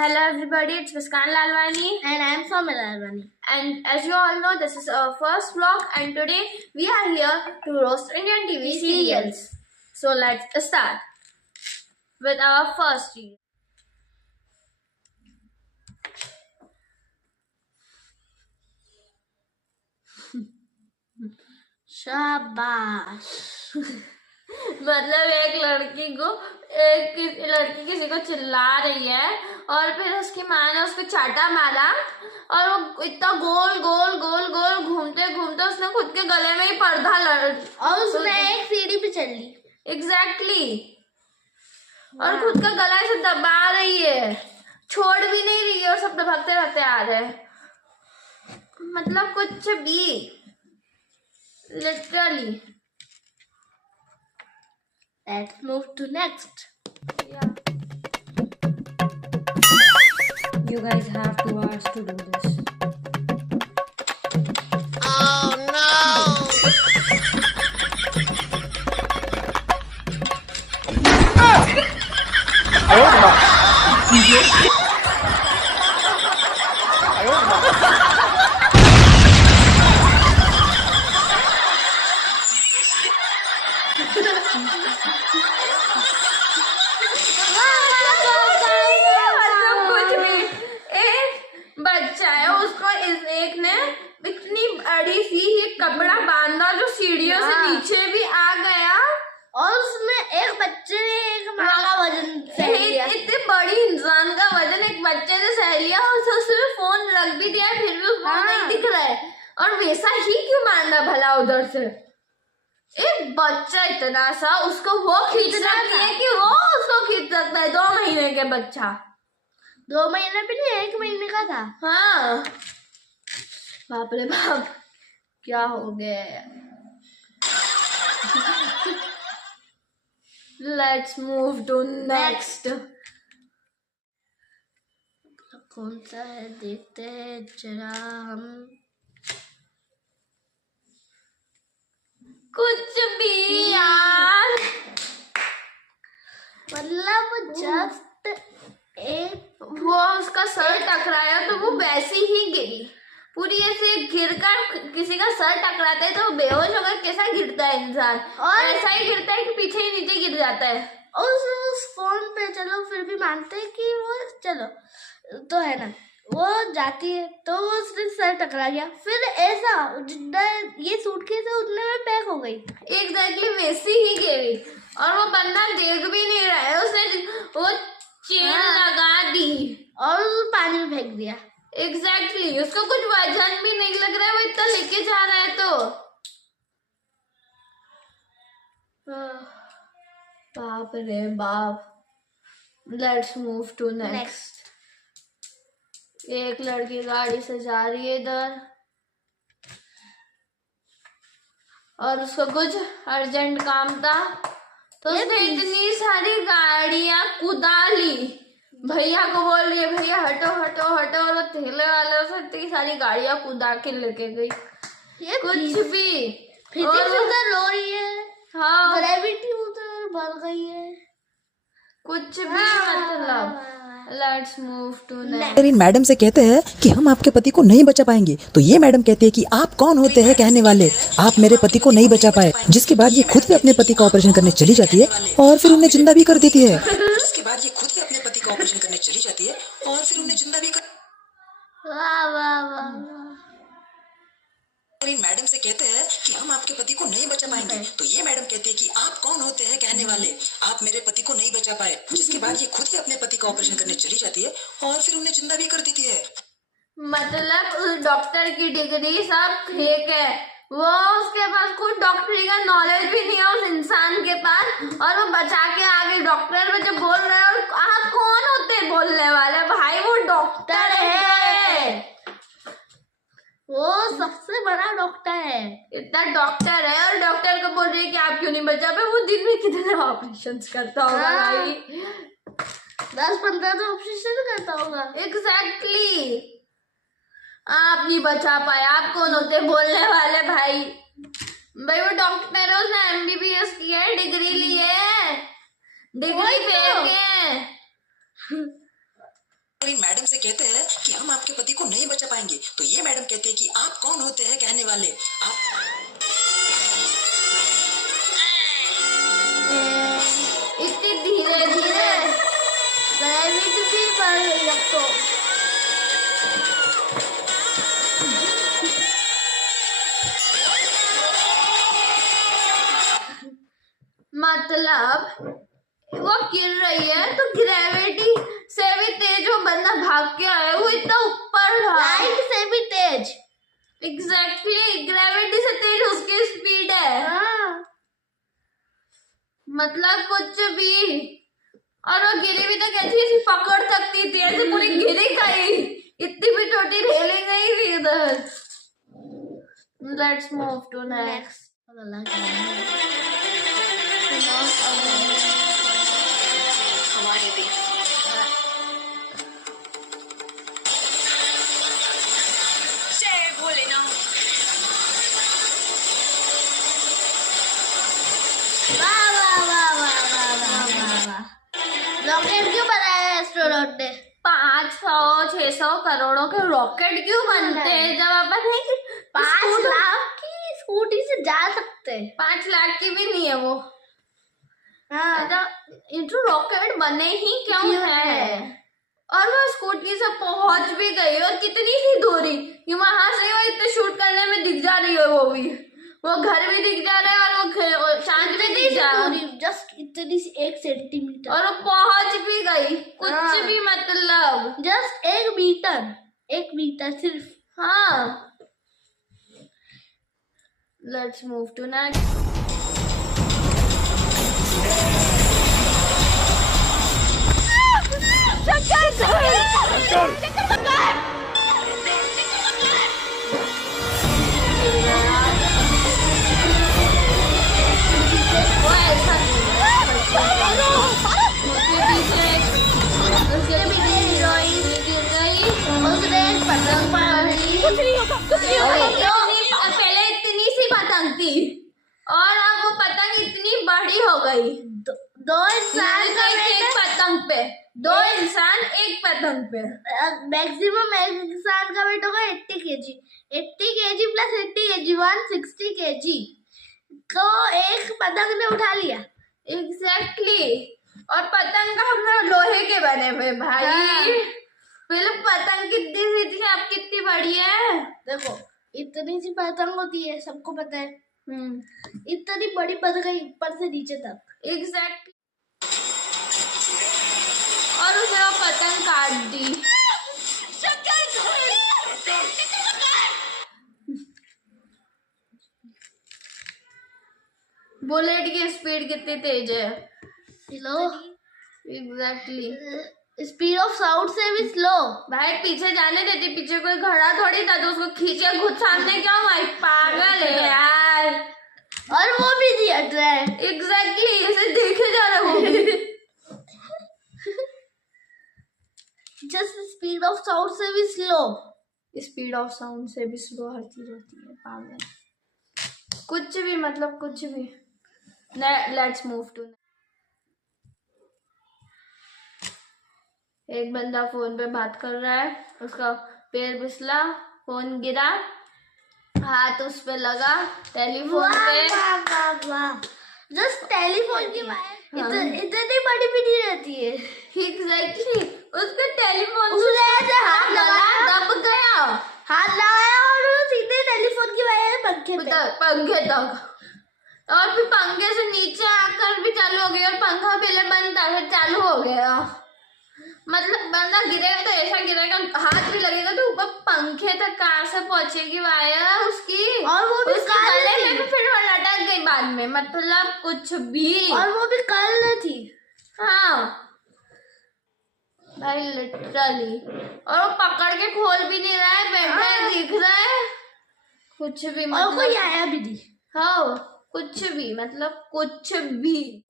Hello everybody, it's Muskan Lalwani and I am Soumya Lalwani. And as you all know, this is our first vlog and today we are here to roast Indian TV serials. So let's start with our first serial. शाबाश। मतलब एक लड़की किसी को चिल्ला रही है और फिर उसकी माँ ने उसको चाटा मारा और वो इतना गोल गोल गोल गोल घूमते घूमते उसने खुद के गले में ही पर्दा और उसने एक सीढ़ी पे चल ली। एग्जैक्टली और खुद का गला ऐसे दबा रही है, छोड़ भी नहीं रही है और सब दबाते रहते आ रहे हैं। मतलब कुछ भी literally. Let's move to next. Yeah. You guys have 2 hours to do this. Oh no! कुछ भी एक बच्चा है, उसको इस एक ने इतनी बड़ी सी ही कपड़ा बांधा जो सीढ़ियों से नीचे भी आ गया और उसमें एक बच्चे ने एक माँ का वजन सह लिया। इतने बड़ी इंसान का वजन एक बच्चे ने सह लिया और उसने फोन रख भी दिया, फिर भी उसको नहीं दिख रहा है। और वैसा ही क्यों मारना भला उधर से? एक बच्चा इतना सा, उसको वो खींच सकती है कि वो उसको खींच सकता है? 2 महीने के बच्चा, 2 महीने भी नहीं, 1 महीने का था। हाँ बाप रे बाप, क्या हो गया। Let's move to next. कौन सा है देखते हैं जरा हम। कुछ भी यार, मतलब जस्ट एक वो उसका सर टकराया तो वो वैसी ही गिरी, पूरी ऐसे गिर कर। किसी का सर टकराता है तो बेहोश होकर कैसा गिरता है इंसान, और ऐसा ही गिरता है कि पीछे ही नीचे गिर जाता है। उस फोन पे चलो फिर भी मानते हैं कि वो चलो तो है ना, वो जाती है तो वो उसने सर टकरा गया, फिर ऐसा जितना ये सूटकेस है उतने में पैक हो गई। एग्जैक्टली वैसी ही गिरी और वो बंदा देख भी नहीं रहा है, उसने वो चेन लगा दी और पानी में फेंक दिया। एग्जैक्टली उसको कुछ वजन भी नहीं लग रहा है, वो इतना लेके जा रहा है तो बाप रे बाप। Let's move to next. एक लड़की गाड़ी से जा रही है इधर और उसको कुछ अर्जेंट काम था तो उसने इतनी सारी गाड़ियां कुदा ली। भैया को बोल रही है भैया हटो हटो हटो, और वो ठेले वाले उसे इतनी सारी गाड़ियां कुदा के लेके गई। ये कुछ भी फिजिक्स उधर रो रही है, हाँ ग्रेविटी उधर बढ़ गई है, कुछ भी मतलब। Let's move to next. इन मैडम से कहते हैं कि हम आपके पति को नहीं बचा पाएंगे, तो ये मैडम कहती है कि आप कौन होते हैं कहने वाले, आप मेरे पति को नहीं बचा पाए। जिसके बाद ये खुद भी अपने पति का ऑपरेशन करने चली जाती है और फिर उन्हें जिंदा भी कर देती है। जिसके बाद ये खुद भी अपने पति का ऑपरेशन करने चली जाती है और फिर उन्हें जिंदा भी कर। वाह वाह वाह। इन मैडम से कहते हैं कि हम आपके पति को नहीं बचा पाएंगे, तो ये मैडम कहती है कि आप कौन होते हैं कहने वाले, आप मेरे पति को नहीं बचा पाए। जिसके बाद ये खुद भी अपने पति का ऑपरेशन करने चली जाती है और फिर उन्हें जिंदा भी कर देती है। मतलब उस डॉक्टर की डिग्री सब फेक है, वो उसके पास कुछ डॉक्टरी का नॉलेज भी नहीं है उस इंसान के पास, और वो बचा के आगे डॉक्टर में जब बोल रहे हैं। और आप कौन होते बोलने वाले? भाई वो डॉक्टर है, वो सबसे बड़ा डॉक्टर है, इतना डॉक्टर है और डॉक्टर को बोल रही है कि आप क्यों नहीं बचा पाए। वो दिन में कितने ऑपरेशन करता होगा भाई, 10-15 तो ऑपरेशन करता होगा। एग्जैक्टली आप नहीं बचा पाए, आप कौन होते बोलने वाले? भाई भाई वो डॉक्टर है, उसने MBBS किया है, डिग्री ली है, डिग्री फेंक है। और इन मैडम से कहते हैं कि हम आपके पति को नहीं बचा पाएंगे, तो ये मैडम कहते हैं कि आप कौन होते हैं कहने वाले। आप इतनी धीरे धीरे ग्रेविटी भी बढ़ गई अब तो। मतलब वो गिर रही है तो ग्रेविटी से भी तेज वो बंदा भाग के आया, वो इतना ऊपर था। लाइट से भी तेज। एग्जैक्टली ग्रेविटी से तेज उसकी स्पीड है। हाँ मतलब कुछ भी। और वो गिरी भी तो कैसी ऐसी पकड़ सकती थी, ऐसे पूरी गिरी गई, इतनी भी छोटी रेलिंग नहीं थी इधर। Let's move to next. हमारे भी जय भोलेनाथ। वाह वाह वाह वाह वाह वाह वाह वाह। रॉकेट क्यों बनाया है एस्ट्रोनॉट ने? 500-600 करोड़ों के रॉकेट क्यों बनते हैं जब अपन नहीं 5 लाख की स्कूटी से जा सकते हैं। 5 लाख की भी नहीं है वो। हाँ इंट्रो रॉकेट बने ही क्यों है? और वो स्कूटी से पहुंच भी गई, और कितनी ही दूरी कि वहां से वो इतने शूट करने में दिख जा रही है, वो घर भी दिख जा रहा है और वो शांत भी दिख जा रहा है, जस्ट इतनी सी 1 सेंटीमीटर। और वो पहुंच भी गई। कुछ हाँ। भी मतलब जस्ट 1 मीटर सिर्फ। हाँ। Let's move to next. वो ऐसा उसके पीछे हीरोइन गिर गई, उसने पतंग मारी। कुछ नहीं होगा पहले इतनी सी पतंग थी और अब वो पतंग इतनी बड़ी हो गई। दो इंसान का एक पतंग पे 2 इंसान एक पतंग पे। मैक्सिमम इंसान का वेट होगा 80 kg। 80 kg plus 80 kg 160 kg को एक पतंग ने उठा लिया। एग्जैक्टली। और पतंग का हम लोग लोहे के बने हुए भाई। हाँ। फिर पतंग कितनी सी थी, अब कितनी बड़ी है। देखो इतनी सी पतंग होती है, सबको पता है। इतनी बड़ी पतंग ऊपर से नीचे तक। एग्जैक्टली। और उसने वो पतंग काट दी। बुलेट की स्पीड कितनी तेज है। Slow. Exactly. Speed of sound से भी स्लो। भाई पीछे जाने देती, पीछे कोई खड़ा थोड़ी था तो उसको खींचे खुद सामने क्यों भाई, पागल है यार। और वो भी नहीं हट रहा है। एग्जैक्टली ऐसे देखे जा रहा वो भी। जस्ट स्पीड ऑफ साउंड से भी स्लो। स्पीड ऑफ साउंड से भी स्लो हर चीज होती है, पागल। कुछ भी मतलब कुछ भी। Let's move to. एक बंदा फोन पे बात कर रहा है, उसका पैर फिसला, फोन गिरा, हाथ उस पे लगा, टेलीफोन पे। जस्ट टेलीफोन की वायर इतनी बड़ी भी नहीं रहती है। एग्जैक्टली। उसका टेलीफोन उसने ऐसे हाथ लगाया, दब गया, हाथ लगाया और वो सीधे टेलीफोन की वायर पंखे तक। और फिर पंखे से नीचे आकर भी चालू हो गई, और पंखा पहले बंद था फिर चालू हो गया। मतलब बंदा गिरेगा तो ऐसा गिरेगा, हाथ भी लगेगा तो ऊपर पंखे तक कहाँ से पहुंचेगी वायर उसकी। और वो भी उसके गले में भी फिर वो लटक गई बाद में। मतलब कुछ भी। और वो भी कल थी। हाँ भाई लिटरली। और वो पकड़ के खोल भी नहीं रहा है, बैठे दिख रहा है। कुछ भी मतलब। और कोई आया भी नहीं। हाँ कुछ भी मतलब कुछ भी।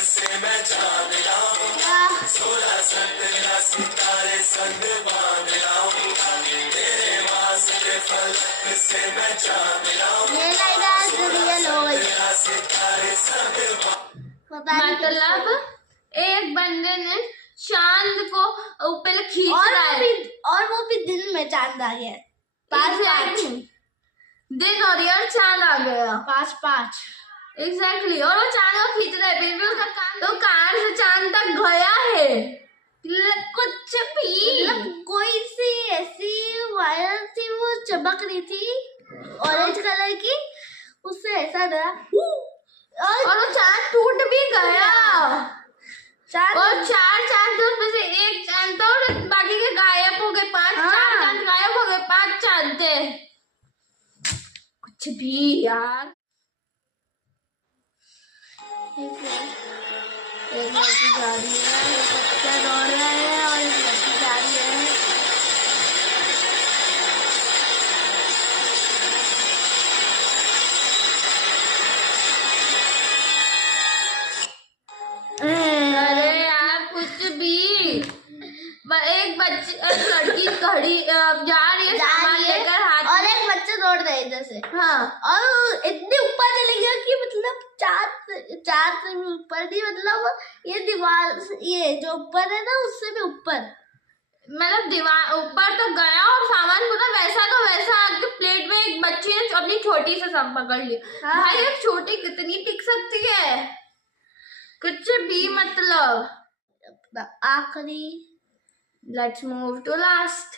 से मैं जान लाऊंगा, 16 सितारे संग बांध लाऊंगा, तेरे वास्ते फलक से मैं चांद लाऊं, ये लाइट आज रियल हो गई, सितारे सब पता नहीं मतलब एक बंदे ने चांद को ऊपर खींच और रहा है, और वो भी दिन में चांद आ गया, 5-5 दिन और यार चांद आ गया 5-5 एग्जैक्टली। और वो चांद को खींच रहा है, फिर भी उसका कान तो कार से चांद तक गया है। कुछ भी मतलब कोई सी ऐसी वायर थी, वो चमक रही थी ऑरेंज कलर की, उससे ऐसा डरा और वो चांद टूट भी गया। चांद और 4 चांद थे, उसमें से एक चांद था और बाकी के गायब हो गए। 5 4 चांद गायब हो गए, 5 चांद थे। कुछ भी यार। एक लड़की जा रही है, एक बच्चा दौड़ रहा है और एक लड़की जा रही है। अरे यार कुछ भी। एक लड़की खड़ी जा रही है सामान लेकर हाथ और एक बच्चा दौड़ रहा है इधर से, हाँ और इतने ऊपर चले गया कि मतलब 4 से भी ऊपर नहीं, मतलब ये दीवार, ये जो ऊपर है ना उससे भी ऊपर, मतलब दीवार ऊपर तो गया और सामान पूरा वैसा का वैसा आके प्लेट में एक बच्ची ने अपनी छोटी से सब पकड़ लिया। हाँ। भाई एक छोटी कितनी टिक सकती है। कुछ भी मतलब। आखिरी लेट्स मूव टू लास्ट।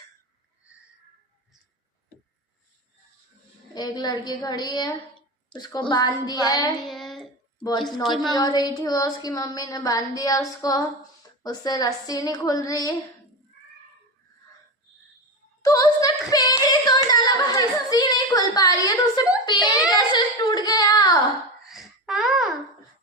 एक लड़की खड़ी है, उसको बांध दिया है, बहुत इसकी नौटी मम्मी- हो रही थी वो, उसकी मम्मी ने बांध दिया उसको, उससे रस्सी नहीं खुल रही तो उसने पेड़ ही तोड़ डाला। बस रस्सी नहीं खुल पा रही है तो उससे पेड़ कैसे टूट गया। हाँ,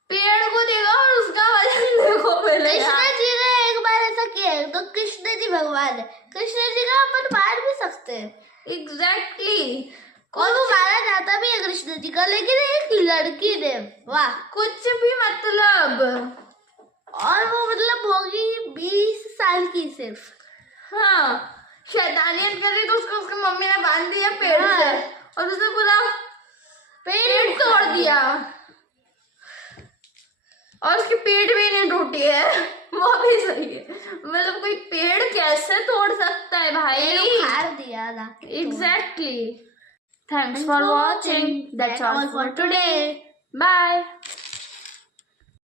पेड़ को देखो और उसका वजन देखो पहले यार। कृष्ण जी ने एक बार ऐसा किया है, तो कृष्ण जी भगवान है, कृष्ण जी का अपन मार भी सकते हैं एग्जैक्टली। और वो मारा जाता भी है कृष्ण जी का, लेकिन एक लड़की ने, वाह, कुछ भी मतलब। और वो मतलब होगी 20 साल की सिर्फ। हाँ शैतानियत कर रही तो उसको उसकी मम्मी ने बांध दिया पेड़ से और उसने पूरा पेड़ तोड़ दिया और उसकी पेड़ भी नहीं टूटी है। वो भी सही है, मतलब कोई पेड़ कैसे तोड़ सकता है भाई। उखाड़ दिया ना। Exactly. Thanks for watching, that's all for today, bye.